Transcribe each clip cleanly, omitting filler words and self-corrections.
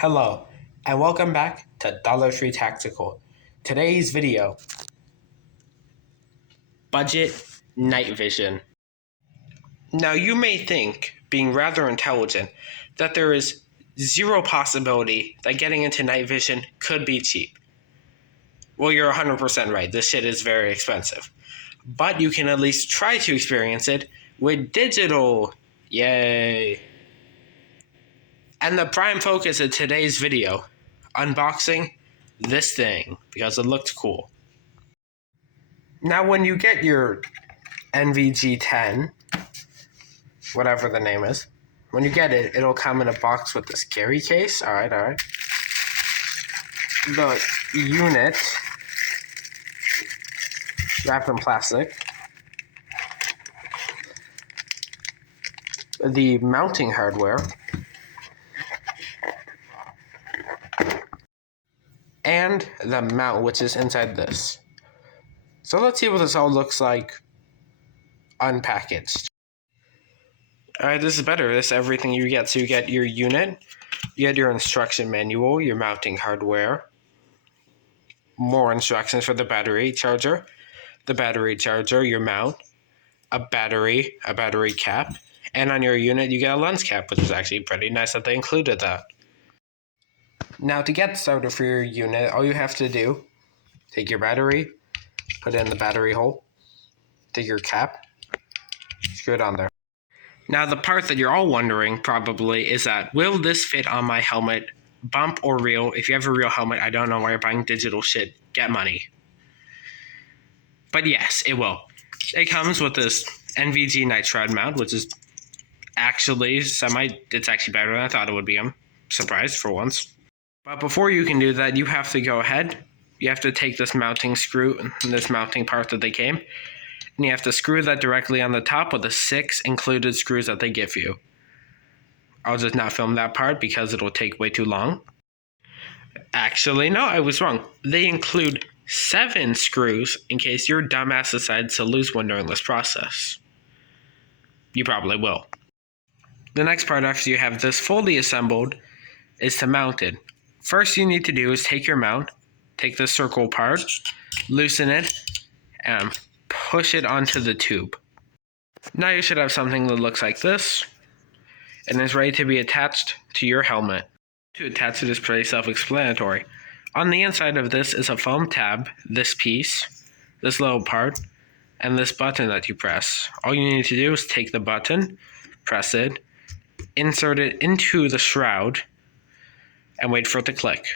Hello, and welcome back to Dollar Tree Tactical. Today's video, budget night vision. Now you may think, being rather intelligent, that there is zero possibility that getting into night vision could be cheap. Well, you're 100% right, this shit is very expensive. But you can at least try to experience it with digital. Yay! And the prime focus of today's video, unboxing this thing because it looked cool. Now when you get your NVG 10, whatever the name is, when you get it, it'll come in a box with this carry case. Alright. The unit wrapped in plastic. The mounting hardware. And the mount, which is inside this. So let's see what this all looks like unpackaged. Alright, this is better. This is everything you get. So you get your unit, you get your instruction manual, your mounting hardware, more instructions for the battery charger, your mount, a battery cap, and on your unit you get a lens cap, which is actually pretty nice that they included that. Now to get started for your unit, all you have to do, take your battery, put it in the battery hole, take your cap, screw it on there. Now the part that you're all wondering probably is that, will this fit on my helmet, bump or real? If you have a real helmet, I don't know why you're buying digital shit, get money. But yes, it will. It comes with this NVG night shroud mount, which is actually it's actually better than I thought it would be. I'm surprised for once. But before you can do that, you have to go ahead. You have to take this mounting screw, this mounting part that they came, and you have to screw that directly on the top with the 6 included screws that they give you. I'll just not film that part because it'll take way too long. Actually, no, I was wrong. They include 7 screws in case your dumbass decides to lose one during this process. You probably will. The next part after you have this fully assembled is to mount it. First you need to do is take your mount, take the circle part, loosen it, and push it onto the tube. Now you should have something that looks like this, and is ready to be attached to your helmet. To attach it is pretty self-explanatory. On the inside of this is a foam tab, this piece, this little part, and this button that you press. All you need to do is take the button, press it, insert it into the shroud, and wait for it to click.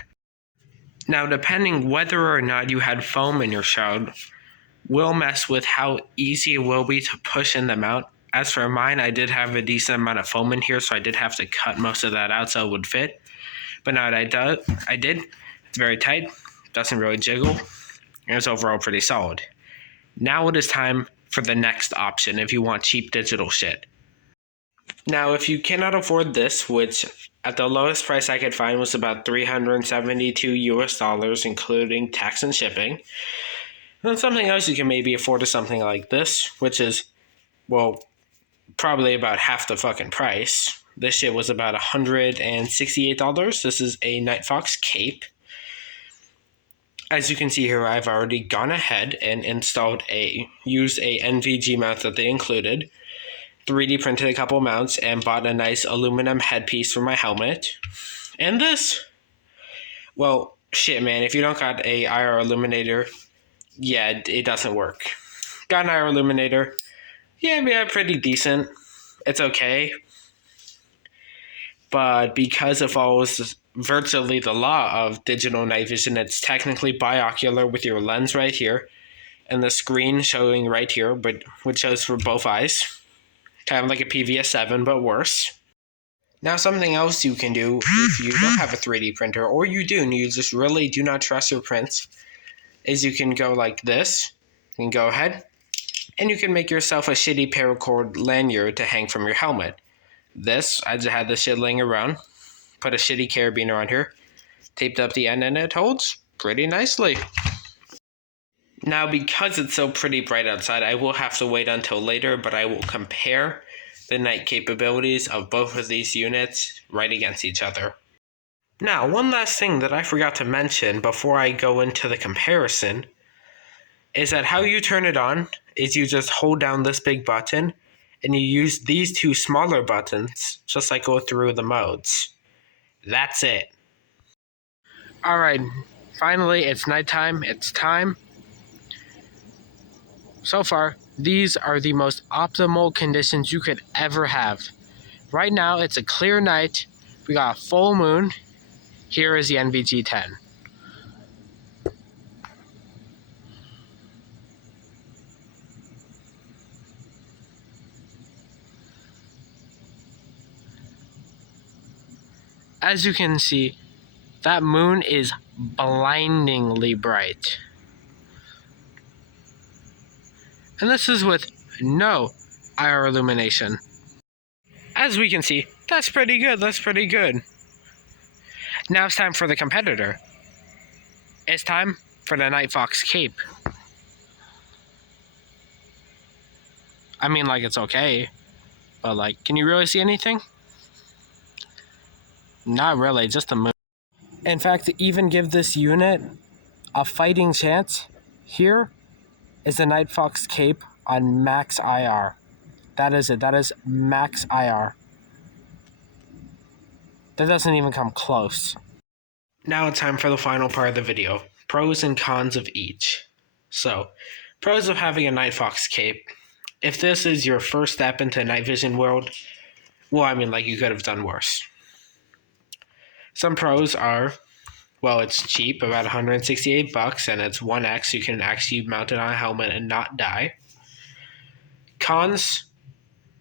Now, depending whether or not you had foam in your shroud will mess with how easy it will be to push in the mount. As for mine, I did have a decent amount of foam in here, so I did have to cut most of that out so it would fit. But now that I did, it's very tight, doesn't really jiggle, and it's overall pretty solid. Now it is time for the next option if you want cheap digital shit. Now, if you cannot afford this, which at the lowest price I could find was about $372 US, including tax and shipping, then something else you can maybe afford is something like this, which is, well, probably about half the fucking price. This shit was about $168. This is a Nightfox Cape. As you can see here, I've already gone ahead and used a NVG mount that they included, 3D printed a couple mounts, and bought a nice aluminum headpiece for my helmet. And this, well, shit, man, if you don't got a IR illuminator, yeah, it doesn't work. Got an IR illuminator, yeah, pretty decent. It's okay. But because it follows virtually the law of digital night vision, it's technically binocular with your lens right here, and the screen showing right here, but which shows for both eyes. Kind of like a PVS 7, but worse. Now, something else you can do if you don't have a 3D printer, or you do and you just really do not trust your prints, is you can go like this. You can go ahead, and you can make yourself a shitty paracord lanyard to hang from your helmet. I just had this shit laying around, put a shitty carabiner on here, taped up the end, and it holds pretty nicely. Now, because it's so pretty bright outside, I will have to wait until later, but I will compare the night capabilities of both of these units right against each other. Now, one last thing that I forgot to mention before I go into the comparison is that how you turn it on is you just hold down this big button and you use these two smaller buttons just like go through the modes. That's it. Alright, finally it's nighttime, it's time. So far, these are the most optimal conditions you could ever have. Right now, it's a clear night. We got a full moon. Here is the NVG 10. As you can see, that moon is blindingly bright. And this is with no IR illumination. As we can see, that's pretty good, Now it's time for the competitor. It's time for the Nightfox Cape. I mean, like, it's okay, but like, can you really see anything? Not really, just the moon. In fact, to even give this unit a fighting chance, here is the Nightfox Cape on max IR. That is it, that is max IR. That doesn't even come close. Now it's time for the final part of the video, pros and cons of each. So, pros of having a Nightfox Cape. If this is your first step into night vision world, well, I mean, like, you could have done worse. Some pros are, well, it's cheap, about $168, and it's 1x. You can actually mount it on a helmet and not die. Cons,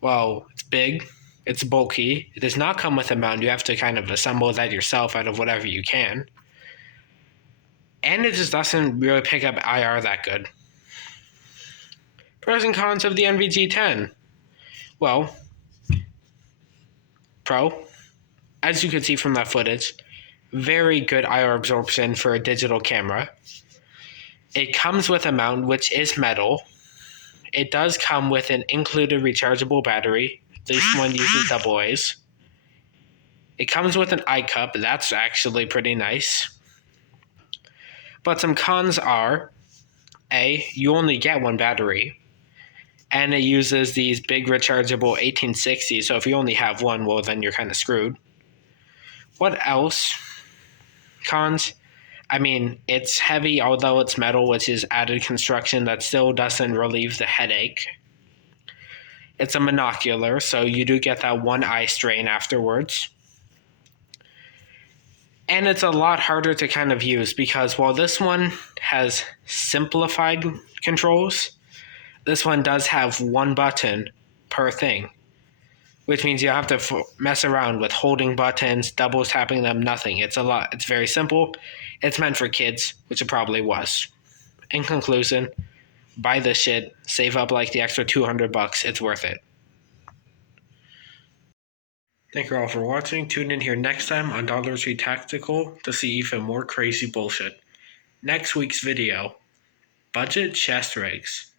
well, it's big, it's bulky. It does not come with a mount. You have to kind of assemble that yourself out of whatever you can. And it just doesn't really pick up IR that good. Pros and cons of the NVG 10. Well, pro, as you can see from that footage, very good IR absorption for a digital camera. It comes with a mount, which is metal. It does come with an included rechargeable battery. This one uses AA's. It comes with an eye cup. That's actually pretty nice. But some cons are, A, you only get one battery. And it uses these big rechargeable 1860s, so if you only have one, well, then you're kind of screwed. What else? Cons? I mean, it's heavy, although it's metal, which is added construction that still doesn't relieve the headache. It's a monocular, so you do get that one eye strain afterwards. And it's a lot harder to kind of use because while this one has simplified controls, this one does have one button per thing, which means you have to mess around with holding buttons, double tapping them, nothing. It's a lot. It's very simple. It's meant for kids, which it probably was. In conclusion, buy this shit, save up like the extra $200. It's worth it. Thank you all for watching. Tune in here next time on Dollar Tree Tactical to see even more crazy bullshit. Next week's video, budget chest rigs.